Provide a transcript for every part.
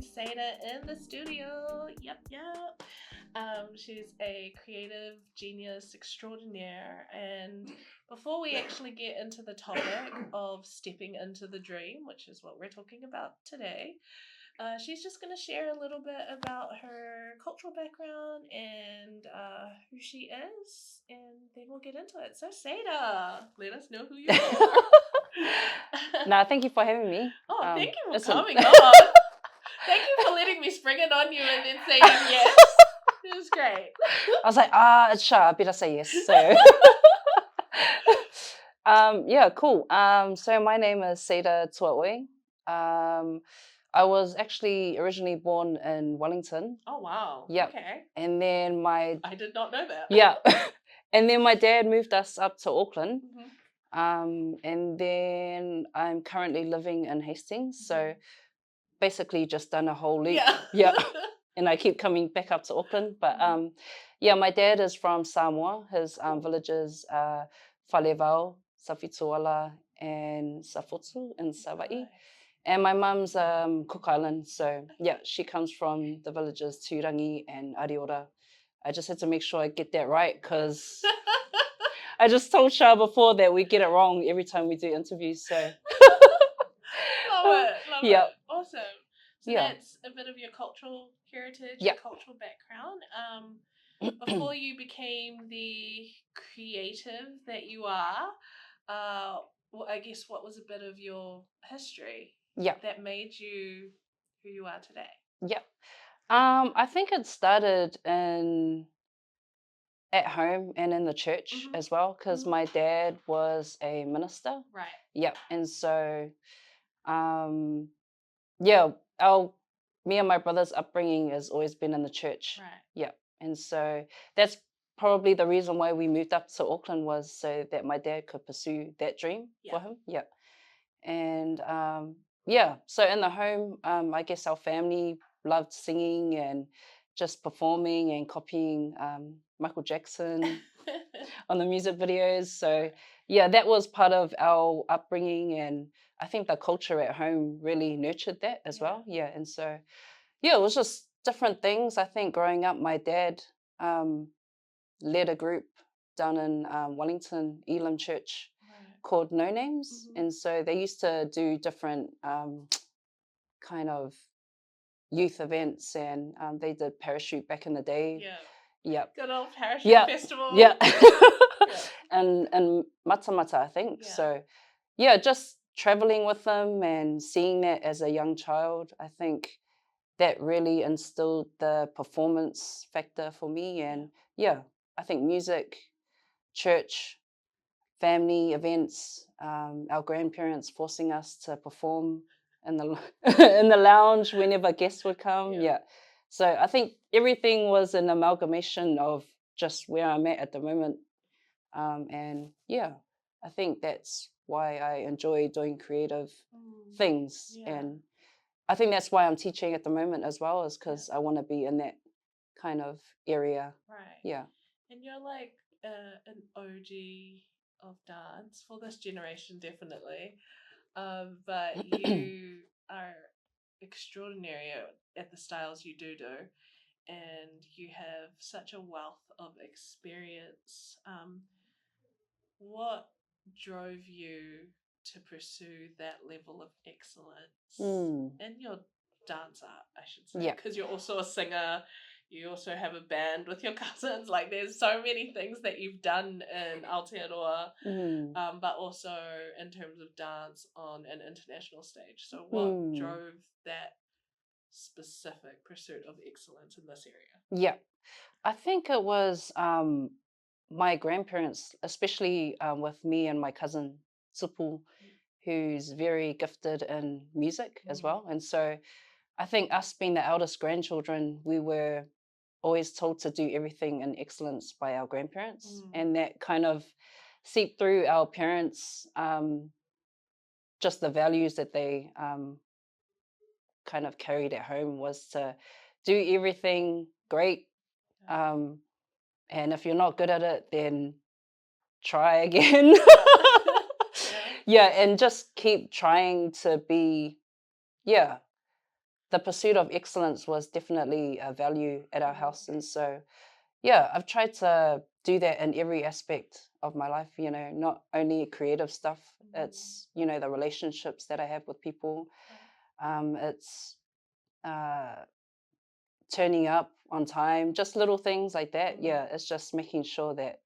Seidah in the studio. Yep. She's a creative genius extraordinaire. And before we actually get into the topic of stepping into the dream, which is what we're talking about today, she's just going to share a little bit about her cultural background and who she is, and then we'll get into it. So, Seidah, let us know who you are. No, thank you for having me. Oh, thank you for coming on. Thank you for letting me spring it on you and then saying yes. It was great. I was like, sure, I better say yes. So, yeah, cool. So my name is Seidah Tuaoi. I was actually originally born in Wellington. Oh, wow. Yep. Okay. And then I did not know that. Yeah. And then my dad moved us up to Auckland. Mm-hmm. And then I'm currently living in Hastings. So basically just done a whole leap. Yeah. And I keep coming back up to Auckland. But yeah, my dad is from Samoa. His villages are Whalewau, Sawhituala, and Safotu in Savaii. Nice. And my mum's Cook Island. So yeah, she comes from the villages Turangi and Ariora. I just had to make sure I get that right because I just told Shah before that we get it wrong every time we do interviews. So Love it. Awesome. So that's a bit of your cultural heritage, your cultural background. Before you became the creative that you are, well, I guess what was a bit of your history that made you who you are today? Yeah. I think it started at home and in the church as well, because my dad was a minister. Right. Yeah. And so, me and my brother's upbringing has always been in the church. Right. Yeah. And so that's probably the reason why we moved up to Auckland, was so that my dad could pursue that dream for him. Yeah. And so in the home, I guess our family loved singing and just performing and copying Michael Jackson on the music videos. So yeah, that was part of our upbringing, and I think the culture at home really nurtured that as well. Yeah. And so it was just different things. I think growing up, my dad led a group down in Wellington, Elam Church, called No Names. And so they used to do different kind of youth events, and they did parachute back in the day. Yep. Good old parachute festival. Yeah. and Matamata, I think. So just traveling with them and seeing that as a young child, I think that really instilled the performance factor for me. And I think music, church, family events, our grandparents forcing us to perform in the in the lounge whenever guests would come. So I think everything was an amalgamation of just where I'm at the moment. And I think that's why I enjoy doing creative things. And I think that's why I'm teaching at the moment as well, is because I want to be in that kind of area. Right. Yeah. And you're like an OG of dance for this generation, definitely. But you are extraordinary at the styles you do, and you have such a wealth of experience. What drove you to pursue that level of excellence in your dance art, I should say? Yeah. Because you're also a singer. You also have a band with your cousins. Like, there's so many things that you've done in Aotearoa, but also in terms of dance on an international stage. So what drove that specific pursuit of excellence in this area? Yeah. I think it was my grandparents, especially with me and my cousin Supu, who's very gifted in music as well. And so I think us being the eldest grandchildren, we were always told to do everything in excellence by our grandparents. And that kind of seeped through our parents, just the values that they kind of carried at home was to do everything great. And if you're not good at it, then try again. And just keep trying to be, the pursuit of excellence was definitely a value at our house. And so, yeah, I've tried to do that in every aspect of my life, not only creative stuff, it's, the relationships that I have with people. It's turning up on time, just little things like that. Yeah, it's just making sure that,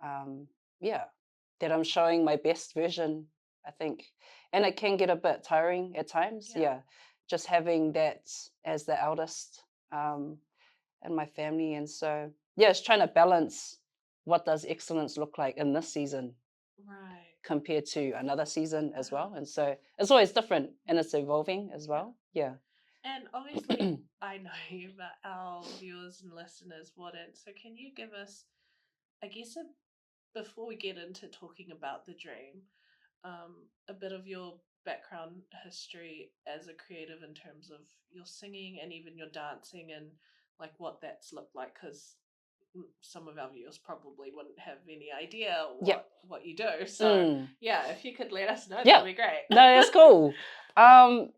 that I'm showing my best version, I think. And it can get a bit tiring at times. Yeah, just having that as the eldest in my family. And so, yeah, it's trying to balance what does excellence look like in this season compared to another season as well. And so it's always different and it's evolving as well. Yeah. And obviously, I know you, but our viewers and listeners wouldn't. So can you give us, I guess, before we get into talking about the dream, a bit of your background history as a creative in terms of your singing and even your dancing and like what that's looked like? Because some of our viewers probably wouldn't have any idea what you do. So yeah, if you could let us know, that'd be great. No, that's cool.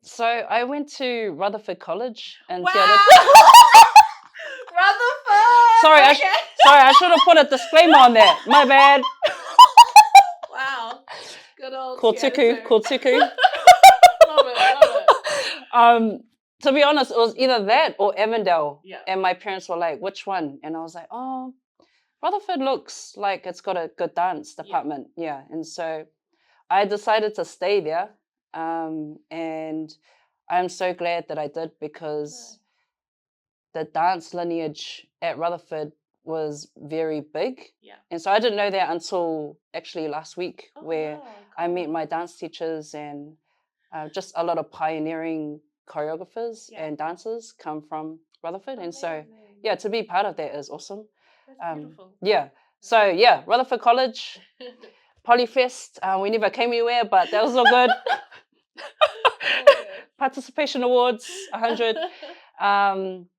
So I went to Rutherford College and Rutherford. Sorry, I should have put a disclaimer on that. My bad. Wow. Good old Ko tuku. Love it. To be honest, it was either that or Avondale. Yeah. And my parents were like, which one? And I was like, oh, Rutherford looks like it's got a good dance department. Yeah. And so I decided to stay there. And I'm so glad that I did because the dance lineage at Rutherford was very big. Yeah. And so I didn't know that until actually last week where I met my dance teachers and just a lot of pioneering choreographers and dancers come from Rutherford. And so, yeah, to be part of that is awesome. That's beautiful. Yeah. So, yeah, Rutherford College, Polyfest. We never came anywhere, but that was all good. Participation awards, 100.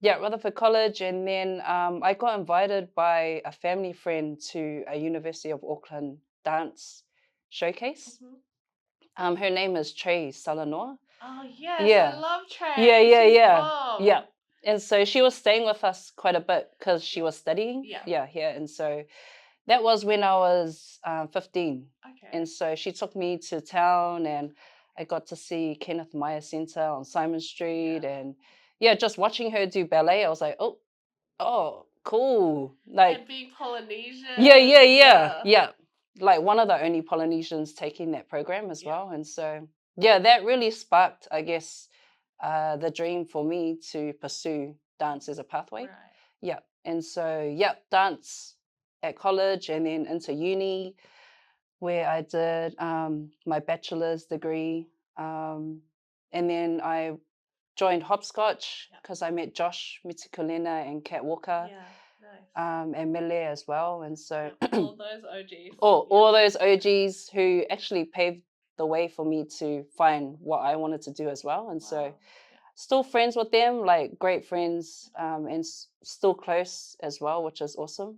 Rutherford College. And then I got invited by a family friend to a University of Auckland dance showcase. Her name is Trey Salanoa. Oh, yes, I love Trey. Yeah. And so she was staying with us quite a bit because she was studying. Yeah. And so that was when I was 15. Okay. And so she took me to town and I got to see Kenneth Meyer Center on Simon Street. And just watching her do ballet, I was like, oh, cool. Like, and being Polynesian. Yeah. Like one of the only Polynesians taking that program as well. And so, that really sparked, I guess, the dream for me to pursue dance as a pathway. Right. Yeah. And so, dance at college and then into uni where I did my bachelor's degree. And then I joined Hopscotch because I met Josh Mitikulena and Kat Walker. Yeah, nice. And Mele as well. And so all those OGs. All those OGs who actually paved the way for me to find what I wanted to do as well. And so still friends with them, like great friends, and still close as well, which is awesome.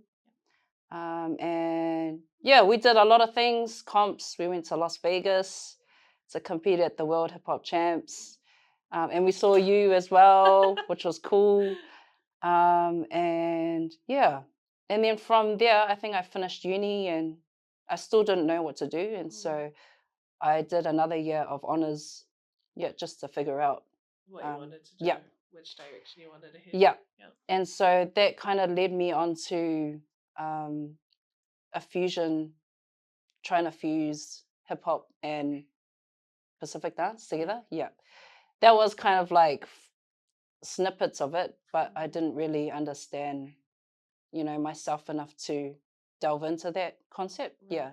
And we did a lot of things, comps. We went to Las Vegas to compete at the World Hip Hop Champs. And we saw you as well, which was cool. And then from there, I think I finished uni and I still didn't know what to do. And so I did another year of honors, just to figure out what you wanted to do, which direction you wanted to head. Yeah. And so that kind of led me on to a fusion, trying to fuse hip hop and Pacific dance together. Yeah. That was kind of like snippets of it, but I didn't really understand, myself enough to delve into that concept. Right. Yeah.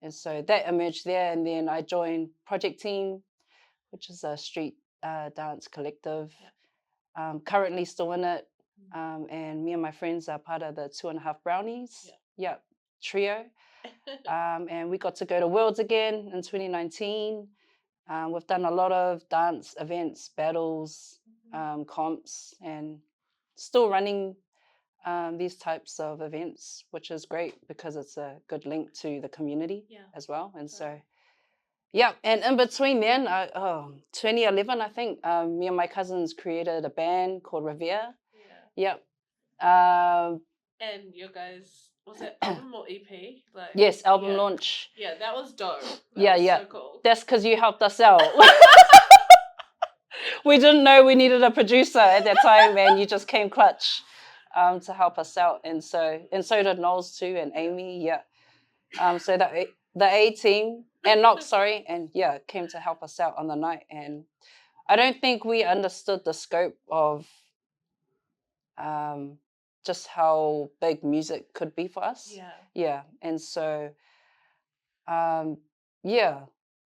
And so that emerged there. And then I joined Project Team, which is a street dance collective. Currently still in it. And me and my friends are part of the 2.5 Brownies. Trio. And we got to go to Worlds again in 2019. We've done a lot of dance events, battles, comps, and still running these types of events, which is great because it's a good link to the community as well. And so, Yeah, and in between then, 2011, I think, me and my cousins created a band called Revere. Yeah. Yep. Um, And you guys, was it album or EP? Like, yes, album yeah. launch. Yeah, that was dope. That Yeah, was yeah. so cool. That's because you helped us out. We didn't know we needed a producer at that time, and you just came clutch to help us out. And so did Knowles too, and Amy. Yeah. So the A team and Knox, sorry, and yeah, came to help us out on the night. And I don't think we understood the scope of just how big music could be for us. Yeah. Yeah. And so, yeah,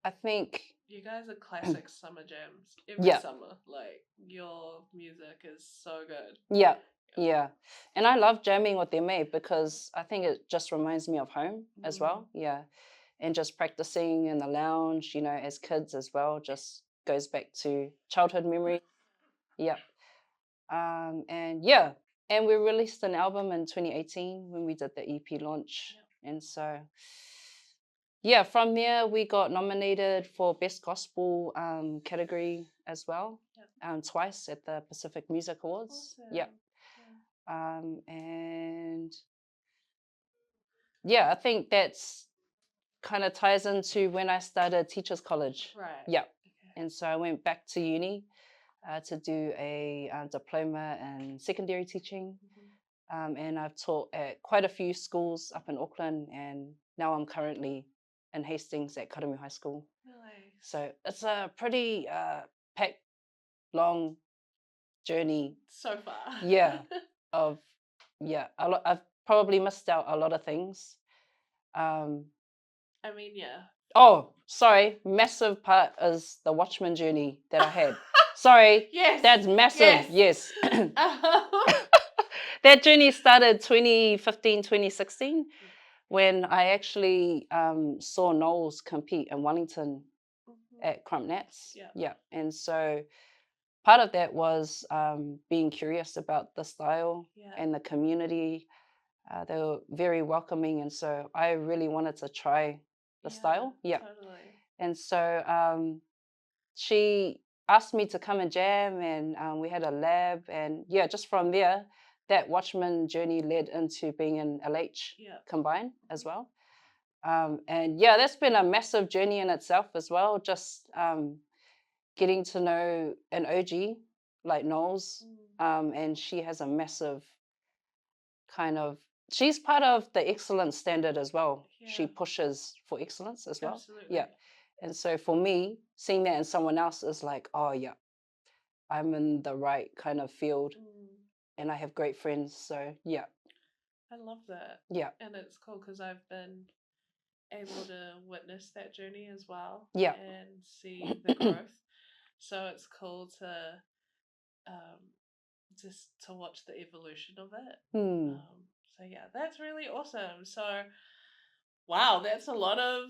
I think. You guys are classic summer jams. Every Yeah. summer. Like, your music is so good. Yeah. Yeah. And I love jamming with MA because I think it just reminds me of home as well. Yeah. And just practicing in the lounge, as kids as well, just goes back to childhood memory. Yeah. And yeah, and we released an album in 2018 when we did the EP launch. Yep. And so, yeah, from there we got nominated for Best Gospel category as well, yep. Twice at the Pacific Music Awards. Awesome. Yep. Yeah. And yeah, I think that's kind of ties into when I started Teachers College. Right. Yeah. Okay. And so I went back to uni to do a diploma in secondary teaching. Mm-hmm. And I've taught at quite a few schools up in Auckland, and now I'm currently in Hastings at Karemu High School. Nice. So it's a pretty packed, long journey. So far. Yeah. I've probably missed out a lot of things. I mean, yeah. Oh, sorry. Massive part is the Watchman journey that I had. Sorry. Yes. That's massive. Yes. That journey started 2015, 2016 when I actually saw Knowles compete in Wellington at Crump Nats. Yeah. Yeah. And so part of that was being curious about the style and the community. They were very welcoming. And so I really wanted to try the style. Yeah. Totally. And so she asked me to come and jam, and we had a lab. And yeah, just from there, that Watchman journey led into being in LH combined as well. And yeah, that's been a massive journey in itself as well. Just getting to know an OG like Knowles. And she has a massive kind of, she's part of the excellence standard as well. Yeah. She pushes for excellence as well. Absolutely. Yeah. And so for me, seeing that in someone else is like, oh yeah, I'm in the right kind of field and I have great friends. So yeah. I love that. Yeah. And it's cool because I've been able to witness that journey as well. Yeah. And see the growth. So it's cool to just to watch the evolution of it. So yeah, that's really awesome. So wow, that's a lot of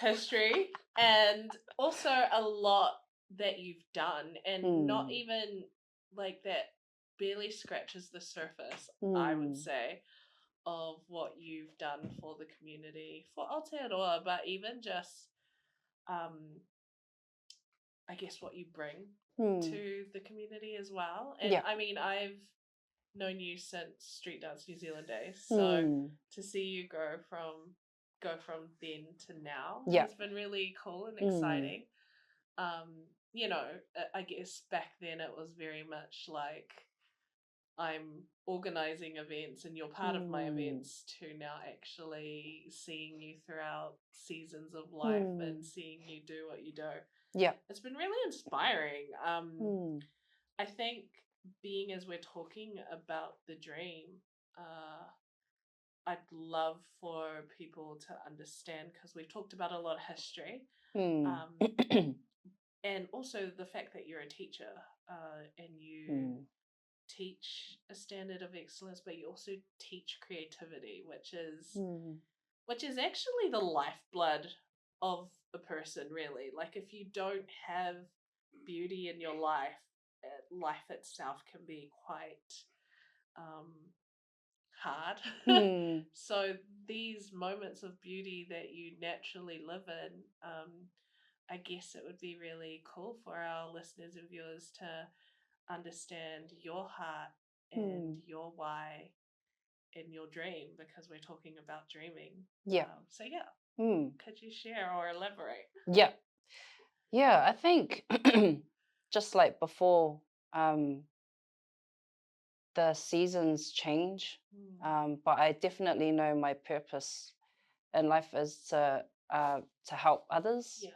history and also a lot that you've done, and not even like that barely scratches the surface, I would say, of what you've done for the community, for Aotearoa, but even just I guess what you bring to the community as well. And I mean, I've known you since Street Dance New Zealand days, so to see you go from then to now has been really cool and exciting. I guess back then it was very much like I'm organizing events and you're part of my events, to now actually seeing you throughout seasons of life and seeing you do what you do. Yeah. It's been really inspiring. I think being as we're talking about the dream, I'd love for people to understand, because we've talked about a lot of history, and also the fact that you're a teacher and you teach a standard of excellence, but you also teach creativity, which is actually the lifeblood of a person, really. Like, if you don't have beauty in your life, life itself can be quite hard. So these moments of beauty that you naturally live in, I guess it would be really cool for our listeners and viewers to understand your heart and your why in your dream, because we're talking about dreaming. Yeah. So yeah, could you share or elaborate? Yeah. Yeah, I think just like before, the seasons change, but I definitely know my purpose in life is to help others. Yeah.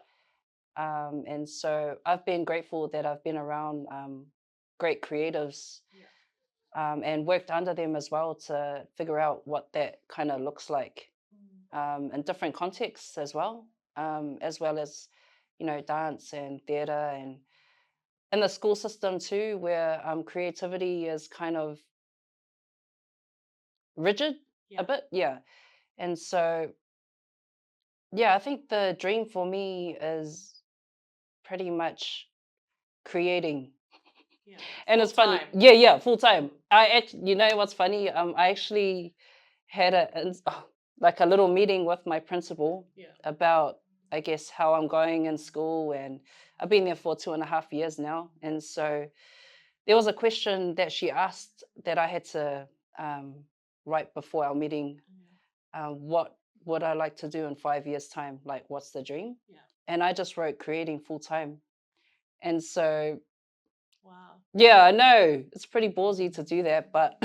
And so I've been grateful that I've been around great creatives, and worked under them as well to figure out what that kind of looks like in different contexts as well as, you know, dance and theatre, and in the school system too, where creativity is kind of rigid a bit. Yeah. And so, yeah, I think the dream for me is pretty much creating. Yeah. And it's funny. Yeah, full time. You know what's funny? I actually had like a little meeting with my principal about, I guess, how I'm going in school, and I've been there for 2.5 years now. And so there was a question that she asked that I had to write before our meeting. What would I like to do in 5 years' time? Like, what's the dream? Yeah. And I just wrote creating full time. And so, wow. Yeah, I know it's pretty ballsy to do that, but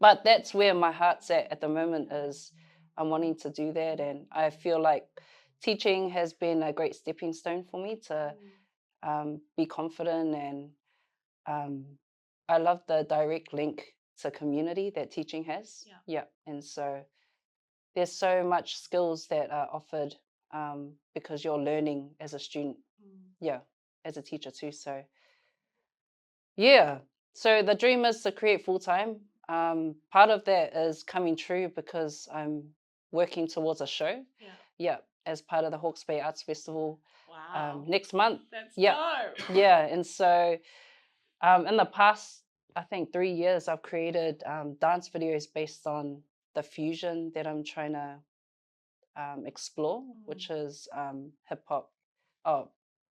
but that's where my heart's at the moment, is I'm wanting to do that. And I feel like teaching has been a great stepping stone for me to be confident. And I love the direct link to community that teaching has. Yeah. And so there's so much skills that are offered because you're learning as a student. Yeah, as a teacher too. So yeah. So the dream is to create full time. Part of that is coming true because I'm working towards a show. Yeah. As part of the Hawke's Bay Arts Festival. Wow. Next month. That's dope. Yeah. And so in the past, I think 3 years, I've created dance videos based on the fusion that I'm trying to explore, which is hip hop,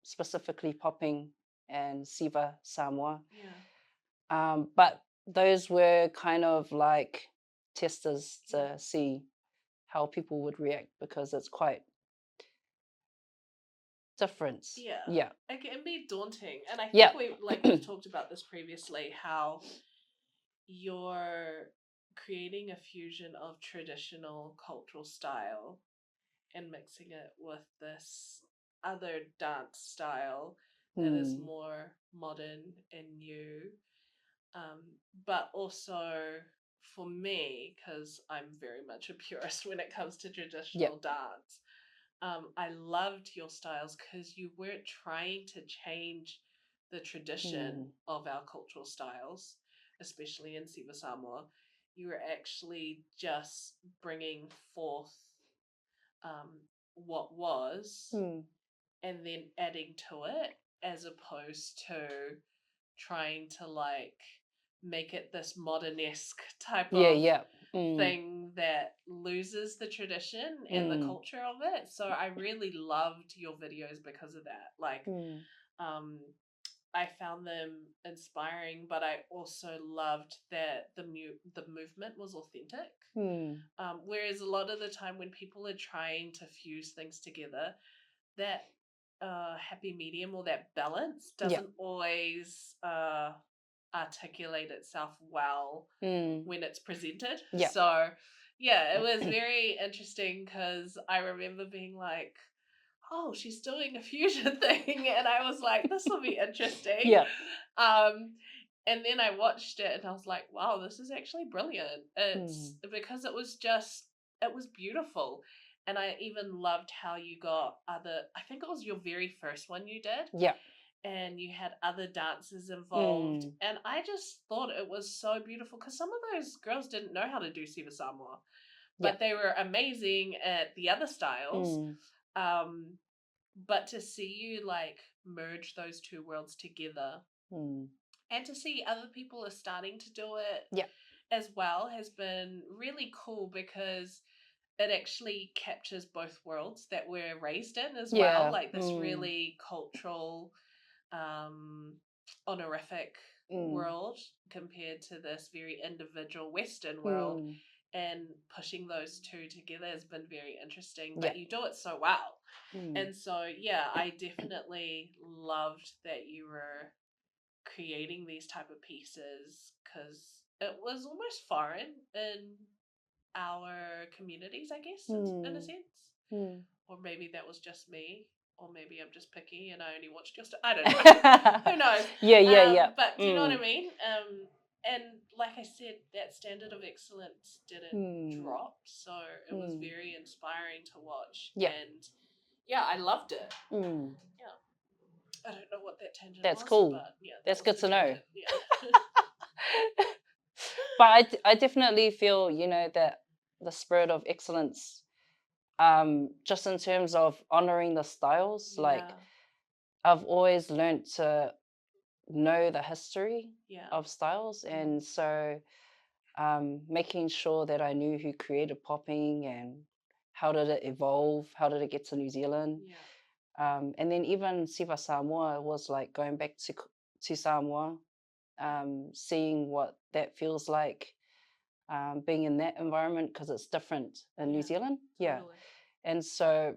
specifically popping and Siva Samoa. Yeah. But those were kind of like testers to see how people would react, because it's quite different. Yeah. It can be daunting. And I think we've talked about this previously, how you're creating a fusion of traditional cultural style and mixing it with this other dance style that is more modern and new. But also for me, because I'm very much a purist when it comes to traditional dance, I loved your styles because you weren't trying to change the tradition of our cultural styles, especially in Siva Samoa. You were actually just bringing forth what was and then adding to it, as opposed to trying to like make it this modern-esque type of thing that loses the tradition and the culture of it. So I really loved your videos because of that. Like I found them inspiring, but I also loved that the movement was authentic. Whereas a lot of the time when people are trying to fuse things together, that happy medium or that balance doesn't always articulate itself well when it's presented. So yeah, it was very interesting because I remember being like, oh, she's doing a fusion thing, and I was like, this will be interesting. And then I watched it and I was like, wow, this is actually brilliant. It's because it was beautiful. And I even loved how you got I think it was your very first one you did. And you had other dancers involved. And I just thought it was so beautiful because some of those girls didn't know how to do Siva Samoa, but they were amazing at the other styles. But to see you like merge those two worlds together and to see other people are starting to do it as well has been really cool, because it actually captures both worlds that we're raised in as Yeah. well, like this really cultural, honorific world compared to this very individual Western world. And pushing those two together has been very interesting, but you do it so well. And so, yeah, I definitely loved that you were creating these type of pieces, because it was almost foreign in our communities, I guess, in a sense. Or maybe that was just me, or maybe I'm just picky and I only watched your stuff. I don't know. Who knows? Yeah. But do you know what I mean? And like I said, that standard of excellence didn't drop, so it was very inspiring to watch. And yeah, I loved it. Yeah. I don't know what that tangent That's was. cool. But yeah, that's good to know. Yeah. But I definitely feel, that the spirit of excellence, just in terms of honoring the styles, like I've always learned to know the history of styles, and so making sure that I knew who created popping and how did it evolve, how did it get to New Zealand. And then even Siva Samoa was like going back to Samoa, seeing what that feels like, being in that environment, because it's different in New Zealand. Totally. And so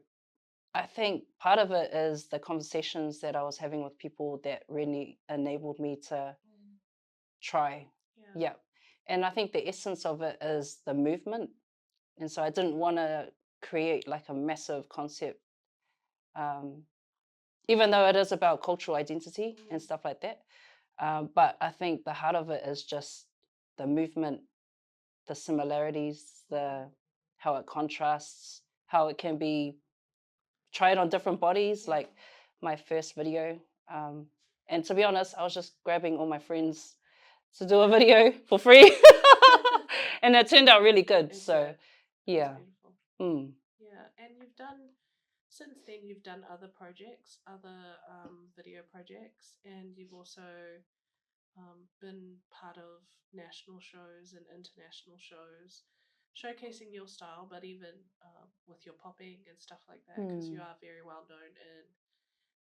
I think part of it is the conversations that I was having with people that really enabled me to try. And I think the essence of it is the movement. And so I didn't want to create like a massive concept, even though it is about cultural identity and stuff like that. But I think the heart of it is just the movement, the similarities, how it contrasts, how it can be tried on different bodies, like my first video. And to be honest, I was just grabbing all my friends to do a video for free. And it turned out really good. So, yeah. Yeah, and since then you've done other projects, other video projects, and you've also been part of national shows and international shows showcasing your style, but even with your popping and stuff like that, because you are very well known in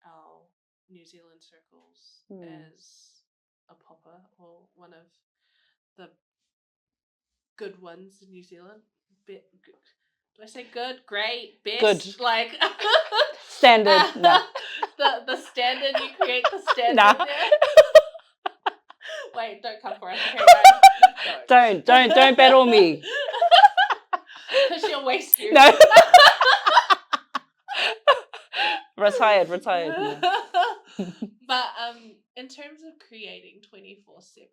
our New Zealand circles as a popper, or one of the good ones in New Zealand. Do I say good, great, best? Good. Like standard. No. The standard, you create the standard. Nah. There. Wait, don't come for us, okay, guys? Don't bet on me. Because she'll waste you. No. Retired. No. But in terms of creating 24/7,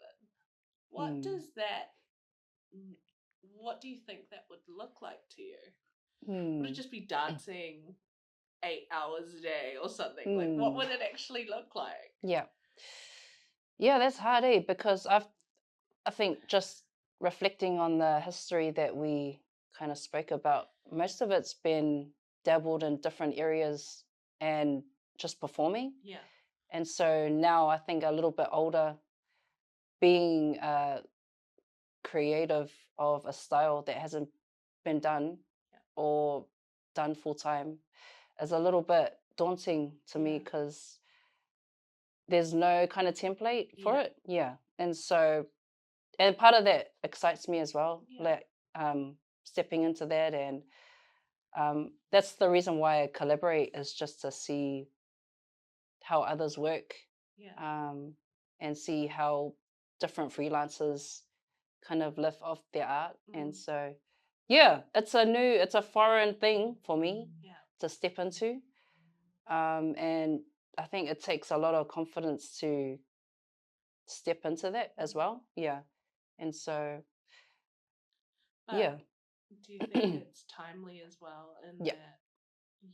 what do you think that would look like to you? Would it just be dancing 8 hours a day or something? Like, what would it actually look like? Yeah, that's hard, because I think just reflecting on the history that we kind of spoke about, most of it's been dabbled in different areas and just performing. And so now I think a little bit older, being creative of a style that hasn't been done or done full time is a little bit daunting to me, because there's no kind of template for it. And so, and part of that excites me as well, like stepping into that. And that's the reason why I collaborate, is just to see how others work, and see how different freelancers kind of live off their art. And so, it's a foreign thing for me to step into. And I think it takes a lot of confidence to step into that as well. And so, do you think it's timely as well, in that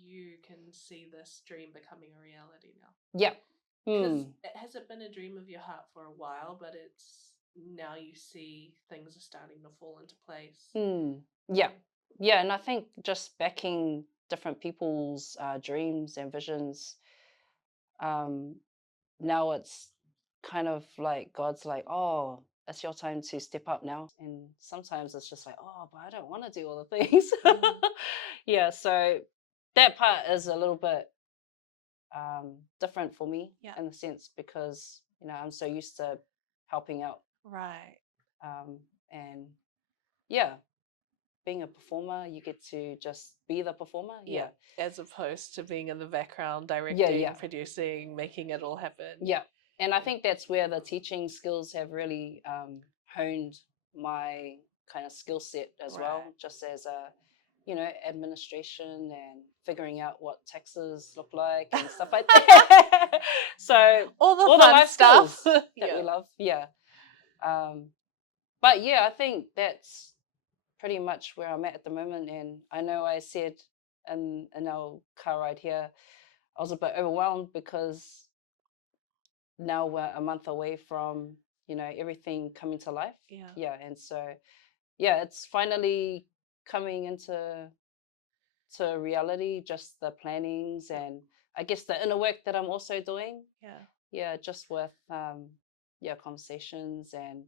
you can see this dream becoming a reality now? Because has it been a dream of your heart for a while, but it's now you see things are starting to fall into place? And I think just backing different people's dreams and visions, now it's kind of like God's like, oh, it's your time to step up now. And sometimes it's just like, oh, but I don't want to do all the things. Yeah, so that part is a little bit different for me in the sense because, I'm so used to helping out. Right. And yeah, being a performer, you get to just be the performer. Yeah. As opposed to being in the background, directing, producing, making it all happen. Yeah. And I think that's where the teaching skills have really honed my kind of skill set as well, just as a, administration and figuring out what taxes look like and stuff like that. So all the life stuff skills that we love. Yeah. But yeah, I think that's pretty much where I'm at the moment. And I know I said in our car ride here, I was a bit overwhelmed because now we're a month away from, everything coming to life. Yeah. And so, yeah, it's finally coming into reality, just the plannings and I guess the inner work that I'm also doing. Yeah, just with, conversations and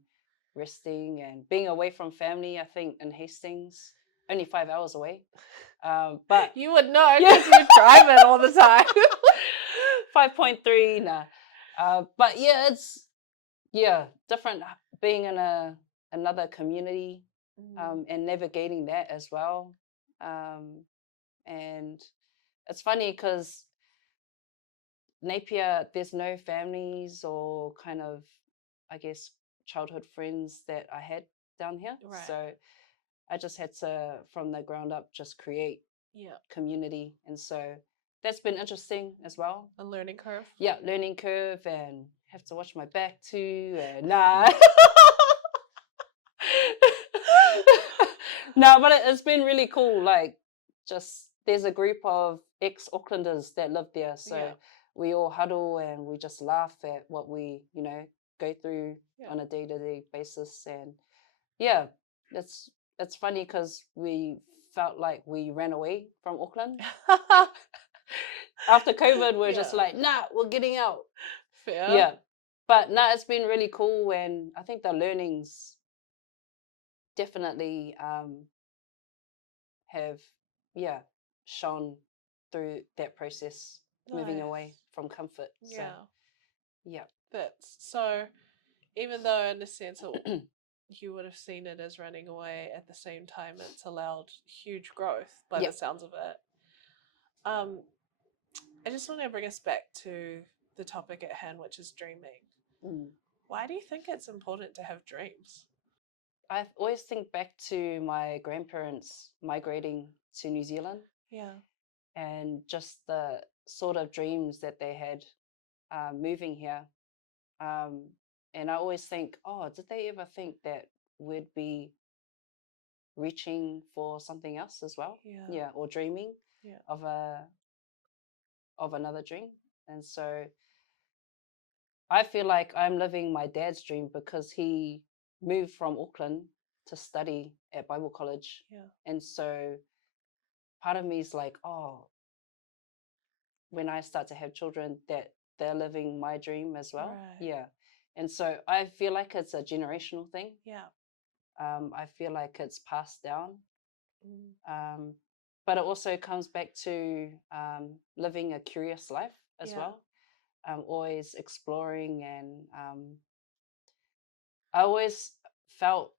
resting and being away from family. I think in Hastings, only 5 hours away. But you would know because you drive it all the time. 5.3, nah. But yeah, it's different being in another community and navigating that as well. And it's funny because Napier, there's no families or kind of, I guess, childhood friends that I had down here. So I just had to, from the ground up, just create community. And so that's been interesting as well. A learning curve. Yeah, learning curve, and have to watch my back too. And nah. No, but it's been really cool. Like, just there's a group of ex-Aucklanders that live there. So we all huddle and we just laugh at what we, go through on a day-to-day basis. And yeah, it's funny because we felt like we ran away from Auckland. After COVID, we're just like, nah, we're getting out. Fair. Yeah. But no, it's been really cool. And I think the learnings definitely have, shone through that process, moving away from comfort. So, yeah. That's so, even though in a sense you would have seen it as running away, at the same time it's allowed huge growth by the sounds of it. I just want to bring us back to the topic at hand, which is dreaming. Why do you think it's important to have dreams? I always think back to my grandparents migrating to New Zealand. Yeah. And just the sort of dreams that they had moving here. And I always think, oh, did they ever think that we'd be reaching for something else as well? Yeah, or dreaming of another dream. And so I feel like I'm living my dad's dream because he moved from Auckland to study at Bible college. And so part of me is like, oh, when I start to have children, that they're living my dream as well. Yeah. And so I feel like it's a generational thing. I feel like it's passed down. But it also comes back to living a curious life as well. Always exploring, and I always felt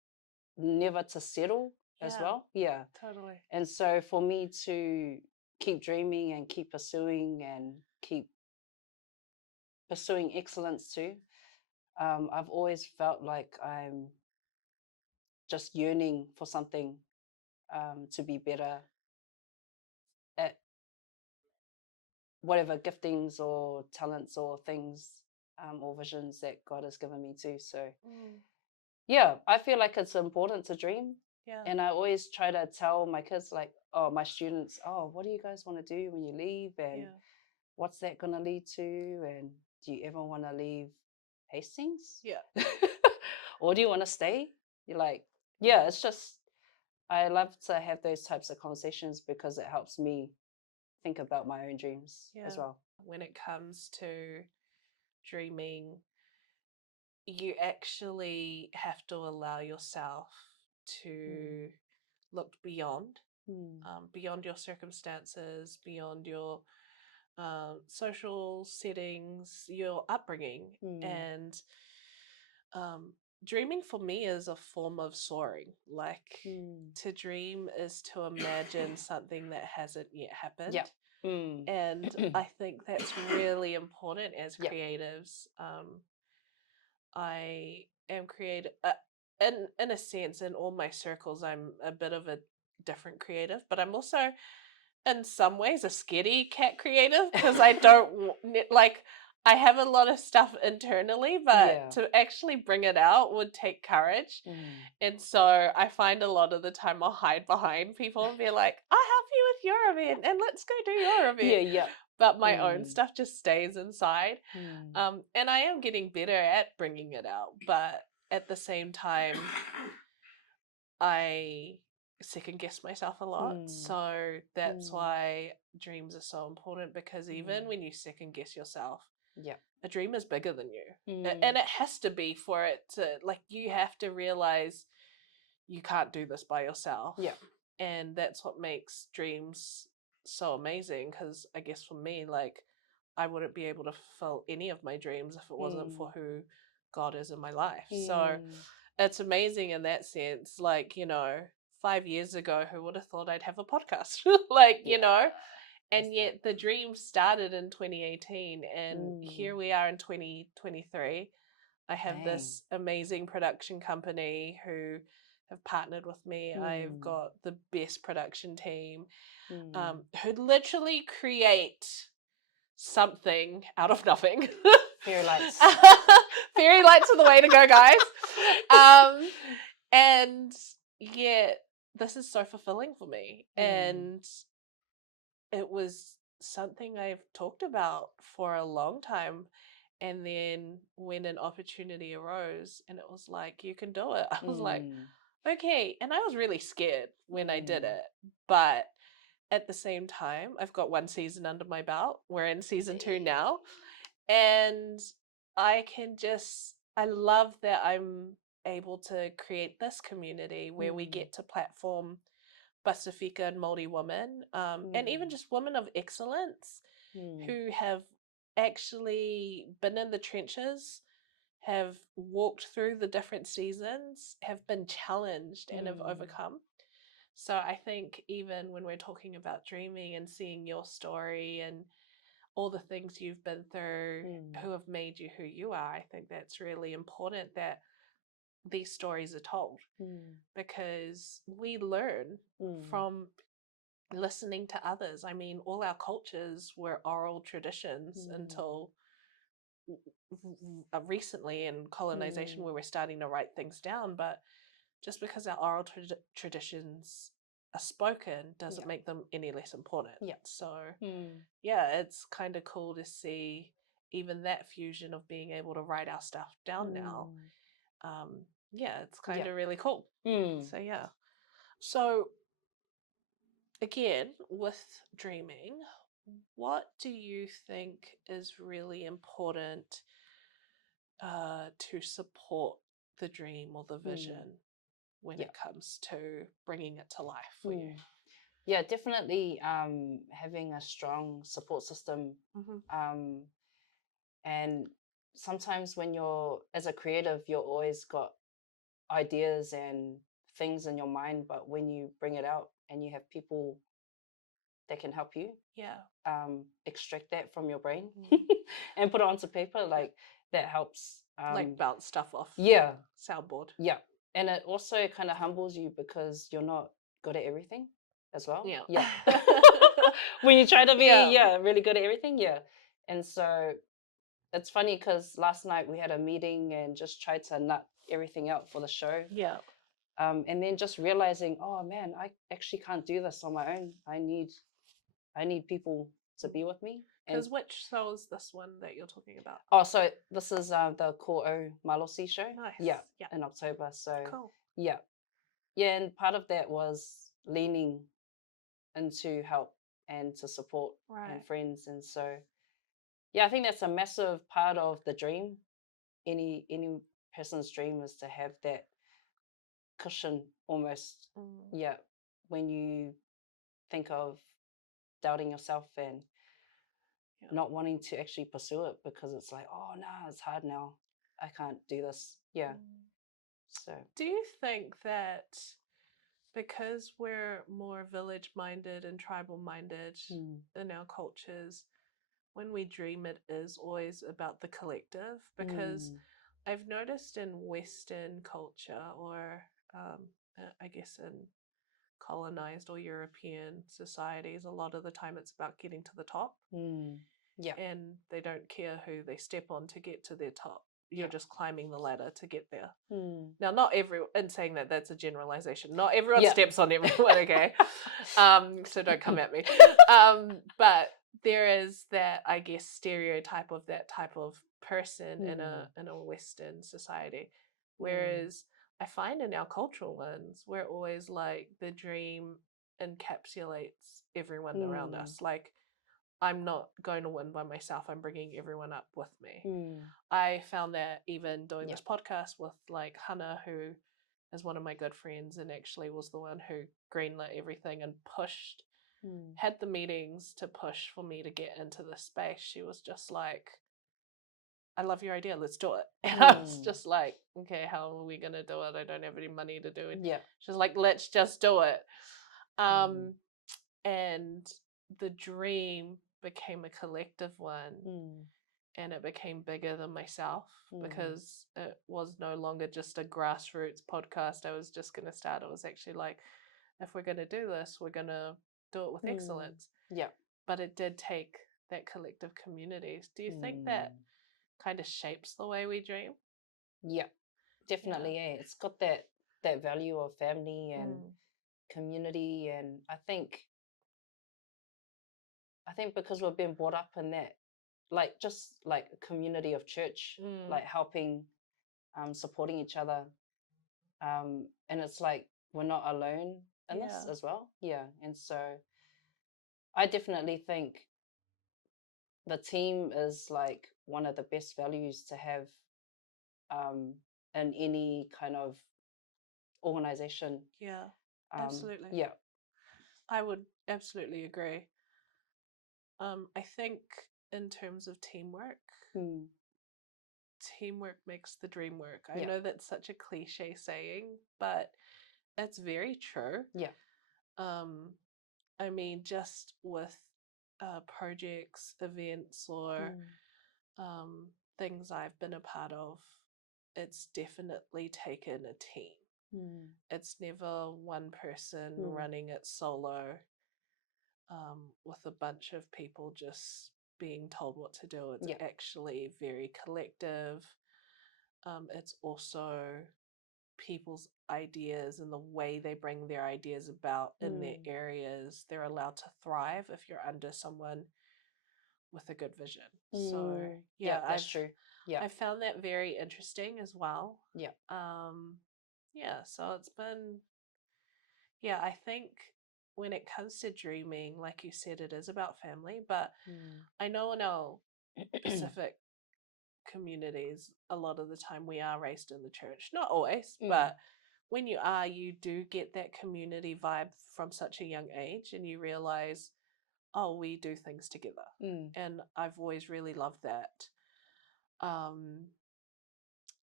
never to settle as well. Yeah. Totally. And so for me to keep dreaming and keep pursuing and keep pursuing excellence too, I've always felt like I'm just yearning for something to be better at whatever giftings or talents or things or visions that God has given me too. So yeah, I feel like it's important to dream. And I always try to tell my kids, like, oh, my students, oh, what do you guys want to do when you leave? And what's that going to lead to? And do you ever want to leave Hastings? Yeah. Or do you want to stay? You're like, yeah, it's just, I love to have those types of conversations because it helps me think about my own dreams as well. When it comes to dreaming, you actually have to allow yourself to look beyond, beyond your circumstances, beyond your social settings, your upbringing. And dreaming for me is a form of soaring. Like, to dream is to imagine something that hasn't yet happened. Yeah. And I think that's really important as Yeah. creatives. I am creative. In a sense, in all my circles, I'm a bit of a different creative, but I'm also, in some ways, a scaredy cat creative, because I don't like. I have a lot of stuff internally, but Yeah. to actually bring it out would take courage. And so I find a lot of the time I'll hide behind people and be like, I'll help you with your event and let's go do your event. Yeah, yeah. But my own stuff just stays inside. And I am getting better at bringing it out. But at the same time, I second guess myself a lot. So that's why dreams are so important, because even when you second guess yourself, Yeah. a dream is bigger than you. And it has to be for it to, like, you have to realize you can't do this by yourself. Yeah. And that's what makes dreams so amazing, because I guess for me, like, I wouldn't be able to fulfill any of my dreams if it wasn't for who God is in my life. So it's amazing in that sense. Like, 5 years ago, who would have thought I'd have a podcast? Like, and yet the dream started in 2018, and here we are in 2023. I have this amazing production company who have partnered with me. I've got the best production team who literally create something out of nothing. Fairy lights. Fairy lights are the way to go, guys. And yeah, this is so fulfilling for me. And it was something I've talked about for a long time. And then when an opportunity arose and it was like, you can do it, I was like, okay. And I was really scared when I did it. But at the same time, I've got 1 season under my belt. We're in season 2 now. And I love that I'm able to create this community where we get to platform Pasifika and Māori women, and even just women of excellence who have actually been in the trenches, have walked through the different seasons, have been challenged and have overcome. So I think even when we're talking about dreaming and seeing your story and all the things you've been through who have made you who you are, I think that's really important that these stories are told, because we learn from listening to others. I mean, all our cultures were oral traditions until recently in colonization where we're starting to write things down. But just because our oral traditions are spoken doesn't make them any less important. So yeah, it's kind of cool to see even that fusion of being able to write our stuff down now. Yeah, it's kind of really cool. So yeah. So again, with dreaming, what do you think is really important to support the dream or the vision when it comes to bringing it to life for you? Yeah, definitely having a strong support system. And sometimes when you're, as a creative, you're always got ideas and things in your mind, but when you bring it out and you have people that can help you extract that from your brain and put it onto paper, like that helps. Like bounce stuff off soundboard. Yeah. And it also kind of humbles you because you're not good at everything as well. Yeah. When you try to be really good at everything, and so it's funny because last night we had a meeting and just tried to nut everything out for the show. And then just realizing, oh man, I actually can't do this on my own. I need people to be with me. Because which show is this one that you're talking about? Oh, so this is the Ko'o Malosi show. Nice. Yeah, in October. So cool. Yeah, and part of that was leaning into help and to support and friends, and so yeah, I think that's a massive part of the dream. Any person's dream is to have that cushion almost, yeah, when you think of doubting yourself and not wanting to actually pursue it because it's like, oh no, it's hard now. I can't do this. Yeah. So do you think that because we're more village minded and tribal minded in our cultures, when we dream, it is always about the collective? Because I've noticed in Western culture, or I guess in colonized or European societies, a lot of the time it's about getting to the top. Yeah. And they don't care who they step on to get to their top. You're just climbing the ladder to get there. Now, not everyone, in saying that, that's a generalization. Not everyone steps on everyone, okay? So don't come at me. But there is that, I guess, stereotype of that type of person in a Western society. Whereas I find in our cultural ones, we're always like, the dream encapsulates everyone around us. Like, I'm not going to win by myself. I'm bringing everyone up with me. I found that even doing this podcast with like Hannah, who is one of my good friends and actually was the one who greenlit everything and pushed, had the meetings to push for me to get into this space. She was just like, I love your idea, let's do it. And I was just like, okay, how are we going to do it? I don't have any money to do it. She's like, let's just do it. And the dream became a collective one, and it became bigger than myself because it was no longer just a grassroots podcast I was just going to start. It was actually like, if we're going to do this, we're going to do it with excellence. But it did take that collective community. Do you think that kind of shapes the way we dream? Yeah, definitely. Yeah, it's got that value of family and community, and I think because we've been brought up in that, like, just like a community of church, like helping, supporting each other, and it's like we're not alone in this as well. Yeah, and so I definitely think the team is like one of the best values to have in any kind of organization. Yeah, absolutely. Yeah, I would absolutely agree. I think in terms of teamwork, teamwork makes the dream work. I know that's such a cliche saying, but it's very true. Yeah. I mean, just with projects, events, or things I've been a part of, it's definitely taken a team. It's never one person running it solo with a bunch of people just being told what to do. It's actually very collective. It's also people's ideas and the way they bring their ideas about in their areas. They're allowed to thrive if you're under someone with a good vision. So that's true. Yeah, I found that very interesting as well. Yeah. So it's been, I think when it comes to dreaming, like you said, it is about family, but I know in our Pacific communities, a lot of the time we are raised in the church. Not always, but when you are, you do get that community vibe from such a young age, and you realize, oh, we do things together. And I've always really loved that.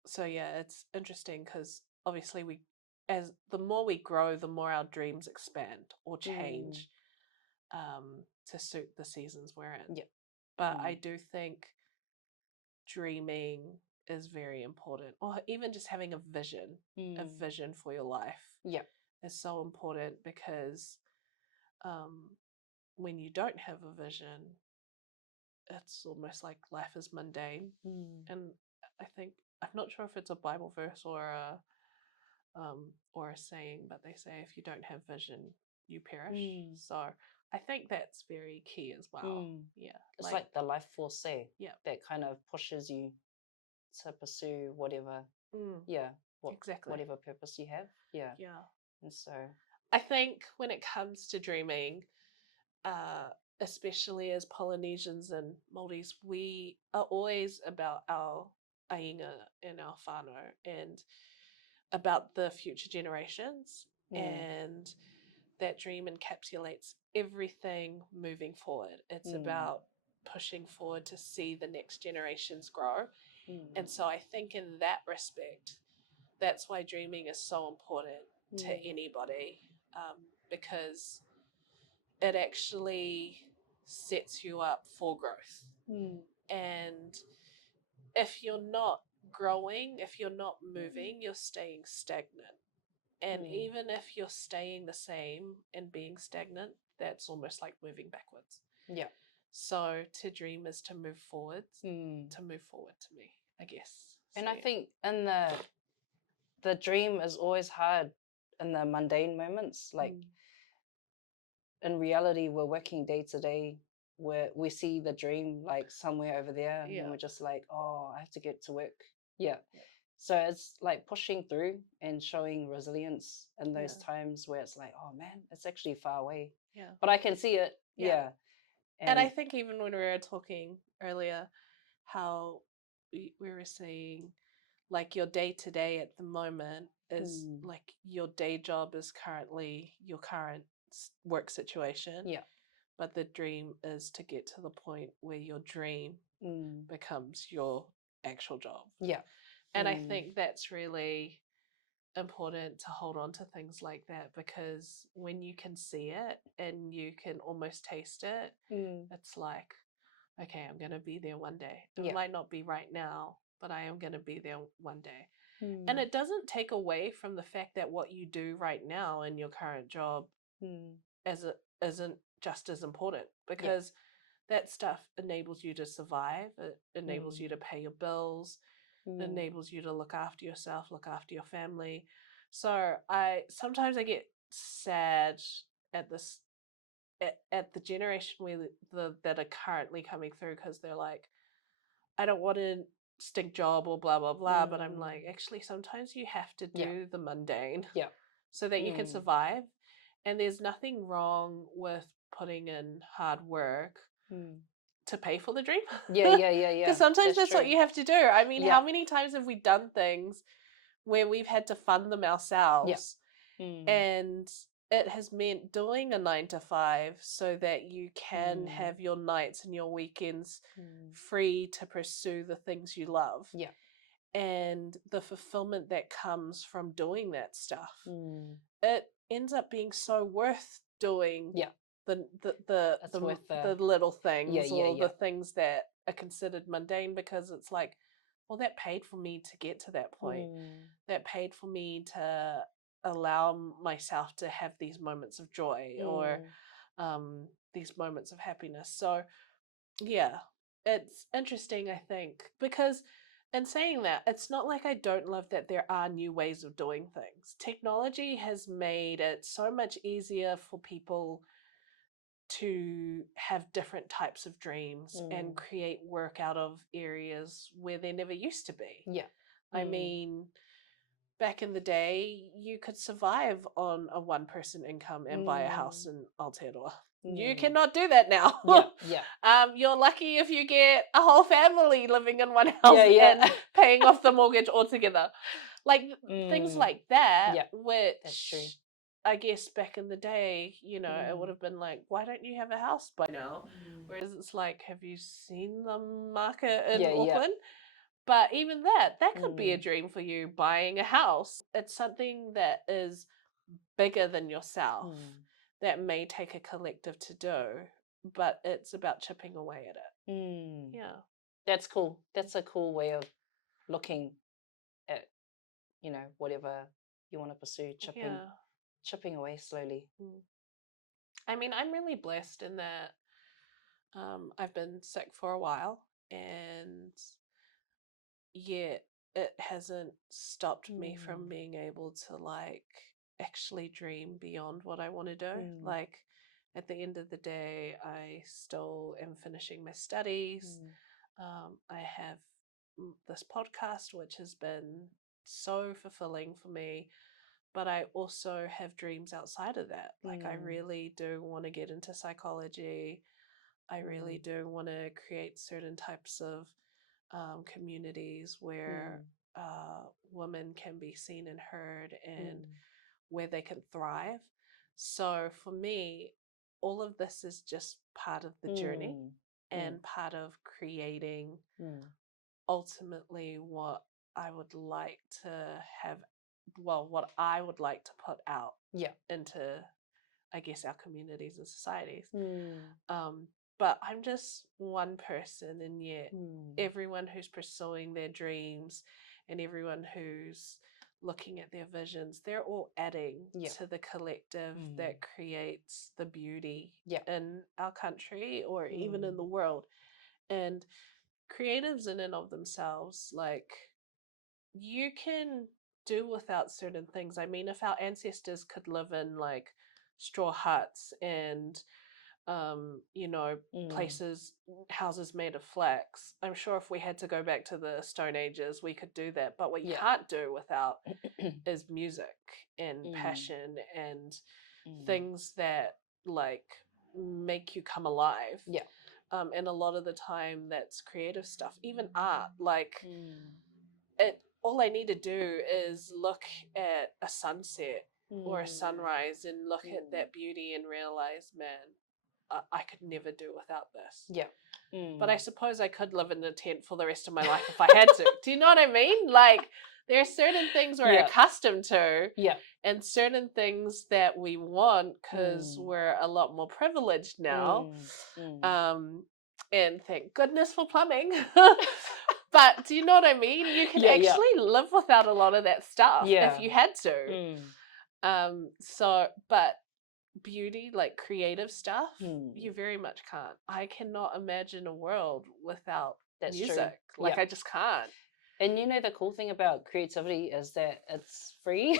So yeah, it's interesting because obviously as the more we grow, the more our dreams expand or change to suit the seasons we're in. Yeah. But I do think dreaming is very important, or even just having a vision for your life. Yeah. Is so important because when you don't have a vision, it's almost like life is mundane. And I think, I'm not sure if it's a Bible verse or a saying, but they say if you don't have vision, you perish. So I think that's very key as well. Yeah, it's like the life force, yeah, that kind of pushes you to pursue whatever. Exactly, whatever purpose you have. Yeah. And so I think when it comes to dreaming, especially as Polynesians and Māoris, we are always about our ainga in our whānau and about the future generations. And that dream encapsulates everything moving forward. It's about pushing forward to see the next generations grow. And so I think in that respect, that's why dreaming is so important to anybody, because it actually sets you up for growth. And if you're not growing, if you're not moving, you're staying stagnant. And even if you're staying the same and being stagnant, that's almost like moving backwards. Yeah. So to dream is to move forward, to move forward to me, I guess. And I think in the dream is always hard in the mundane moments. Like in reality, we're working day to day where we see the dream like somewhere over there and we're just like, oh, I have to get to work. Yeah. So it's like pushing through and showing resilience in those times where it's like, oh man, it's actually far away. Yeah. But I can see it. Yeah. And I think even when we were talking earlier, how we were saying like your day to day at the moment is like your day job is currently your current work situation. Yeah. But the dream is to get to the point where your dream becomes your actual job. Yeah. And I think that's really important to hold on to things like that, because when you can see it and you can almost taste it, it's like, okay, I'm going to be there one day. It might not be right now, but I am going to be there one day. And it doesn't take away from the fact that what you do right now in your current job isn't just as important, because that stuff enables you to survive. It enables you to pay your bills. It enables you to look after yourself, look after your family. So sometimes I get sad at this at the generation that are currently coming through, because they're like, I don't want a stink job or blah blah blah. But I'm like, actually, sometimes you have to do the mundane, so that you can survive. And there's nothing wrong with putting in hard work to pay for the dream. Yeah. Because sometimes that's what true. you have to do. I mean, how many times have we done things where we've had to fund them ourselves, and it has meant doing a 9 to 5 so that you can have your nights and your weekends free to pursue the things you love. Yeah. And the fulfillment that comes from doing that stuff, it ends up being so worth doing the little things, or the things that are considered mundane, because it's like, well, that paid for me to get to that point. That paid for me to allow myself to have these moments of joy, or these moments of happiness. So yeah, it's interesting, I think, because in saying that, it's not like I don't love that there are new ways of doing things. Technology has made it so much easier for people to have different types of dreams and create work out of areas where there never used to be. Yeah. I mean, back in the day, you could survive on a one-person income and buy a house in Aotearoa. You cannot do that now. You're lucky if you get a whole family living in one house and paying off the mortgage altogether. Like things like that, which that's true. I guess back in the day, you know, it would have been like, why don't you have a house by now? Whereas it's like, have you seen the market in Auckland? But even that could be a dream for you, buying a house. It's something that is bigger than yourself, that may take a collective to do, but it's about chipping away at it. Yeah. That's cool. That's a cool way of looking at, you know, whatever you want to pursue, chipping away slowly. I mean, I'm really blessed in that I've been sick for a while, and yet it hasn't stopped me from being able to like actually dream beyond what I want to do. Like at the end of the day, I still am finishing my studies. I have this podcast, which has been so fulfilling for me, but I also have dreams outside of that. Like I really do want to get into psychology. I really do want to create certain types of communities where women can be seen and heard, and where they can thrive. So for me, all of this is just part of the journey and part of creating ultimately what I would like to have, well, what I would like to put out into, I guess, our communities and societies. But I'm just one person, and yet everyone who's pursuing their dreams and everyone who's looking at their visions, they're all adding to the collective that creates the beauty in our country or even in the world. And creatives in and of themselves, like, you can do without certain things. I mean, if our ancestors could live in like straw huts and places, houses made of flax, I'm sure if we had to go back to the Stone Ages, we could do that. But what you can't do without is music and passion and things that like make you come alive. And a lot of the time that's creative stuff, even art. Like all I need to do is look at a sunset or a sunrise and look at that beauty and realize, man, I could never do without this. But I suppose I could live in a tent for the rest of my life if I had to. Do you know what I mean? Like, there are certain things we're accustomed to and certain things that we want because we're a lot more privileged now. And thank goodness for plumbing. But do you know what I mean? You can actually live without a lot of that stuff if you had to. But beauty, like creative stuff, you very much can't. I cannot imagine a world without music. True. Like, I just can't. And you know, the cool thing about creativity is that it's free.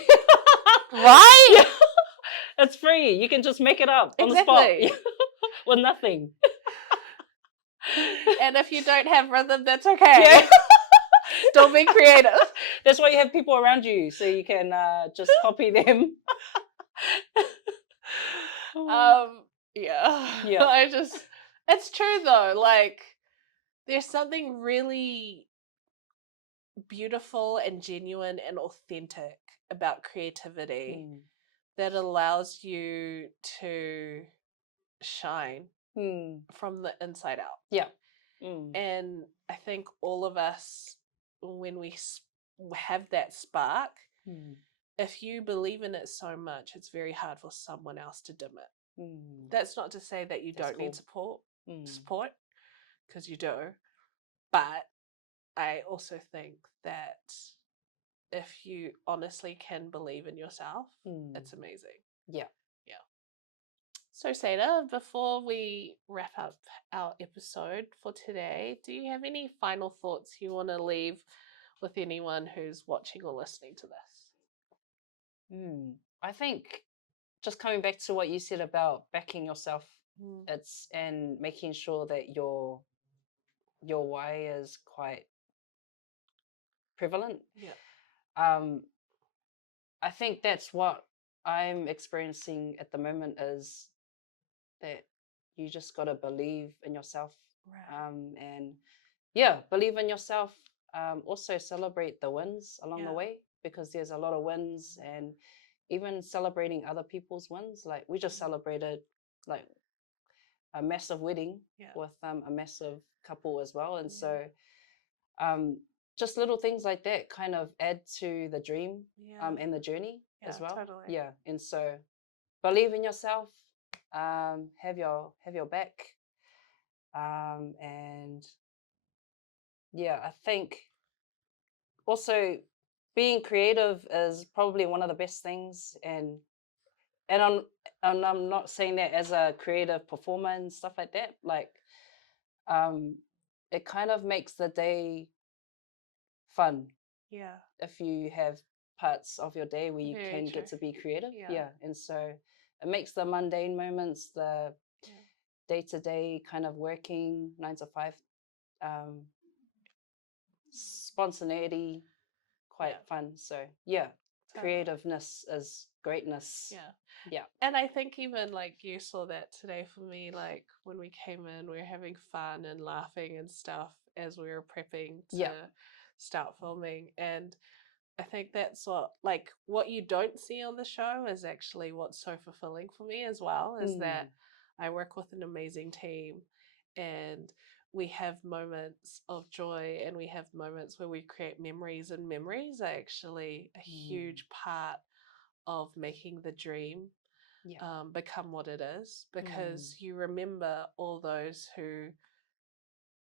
Right? It's free. You can just make it up on the spot with nothing. And if you don't have rhythm, that's okay. Still be creative. That's why you have people around you, so you can just copy them. It's true though. Like, there's something really beautiful and genuine and authentic about creativity that allows you to shine from the inside out. And I think all of us, when we have that spark, if you believe in it so much, it's very hard for someone else to dim it. That's not to say that you don't need support, because you do. But I also think that if you honestly can believe in yourself, it's amazing. So, Seidah, before we wrap up our episode for today, do you have any final thoughts you want to leave with anyone who's watching or listening to this? I think just coming back to what you said about backing yourself, and making sure that your why is quite prevalent. I think that's what I'm experiencing at the moment, is that you just got to believe in yourself. And believe in yourself. Also celebrate the wins along the way, because there's a lot of wins, and even celebrating other people's wins. Like, we just celebrated like a massive wedding with a massive couple as well. And so just little things like that kind of add to the dream and the journey as well. Totally. And so believe in yourself, have your back, and I think also being creative is probably one of the best things, and I'm not saying that as a creative performer and stuff like that. Like, it kind of makes the day fun. If you have parts of your day where you can get to be creative. And so it makes the mundane moments, the day-to-day kind of working 9 to 5 spontaneity quite fun. So creativeness is greatness. And I think even like you saw that today for me, like when we came in, we were having fun and laughing and stuff, as we were prepping to Yeah. start filming. And I think that's what you don't see on the show is actually what's so fulfilling for me as well, is that I work with an amazing team, and we have moments of joy and we have moments where we create memories, and memories are actually a huge part of making the dream become what it is, because you remember all those who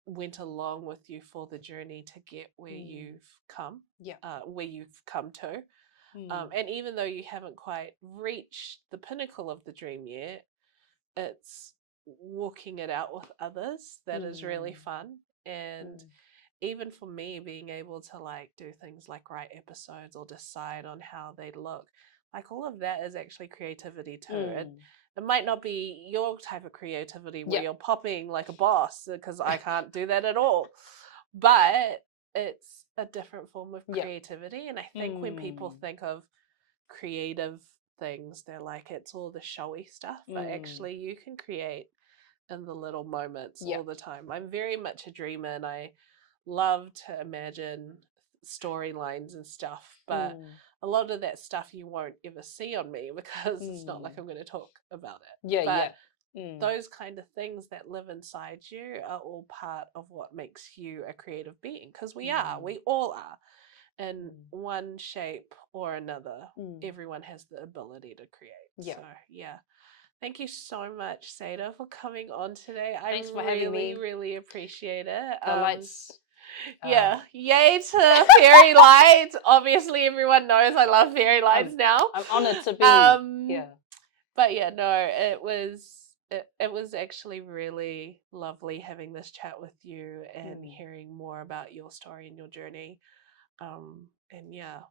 went along with you for the journey to get where you've come, where you've come to. And even though you haven't quite reached the pinnacle of the dream yet, it's walking it out with others that is really fun. And even for me, being able to do things like write episodes or decide on how they look, all of that is actually creativity too. It might not be your type of creativity where you're popping like a boss, because I can't do that at all. But it's a different form of creativity. And I think when people think of creative things, they're like, it's all the showy stuff. But actually, you can create in the little moments all the time. I'm very much a dreamer, and I love to imagine storylines and stuff. But a lot of that stuff you won't ever see on me, because it's not like I'm going to talk about it. Those kind of things that live inside you are all part of what makes you a creative being, because we all are, in one shape or another. Everyone has the ability to create. So thank you so much, Seidah, for coming on today. Thanks for having me. Really appreciate it. The lights. Yay to fairy lights. Obviously, everyone knows I love fairy lights now. I'm honored to be here. But yeah, no, it was actually really lovely having this chat with you and hearing more about your story and your journey. And yeah,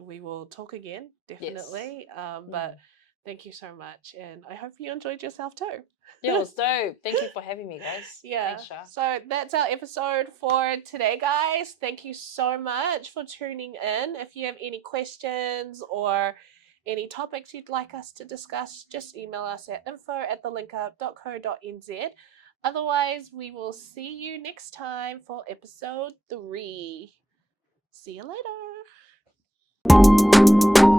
we will talk again, definitely. But thank you so much, and I hope you enjoyed yourself too. Yeah, it was dope. Thank you for having me, guys. Yeah. Thanks, Shah. So that's our episode for today, guys. Thank you so much for tuning in. If you have any questions or any topics you'd like us to discuss, just email us at info@thelinkup.co.nz. Otherwise, we will see you next time for episode 3. See you later.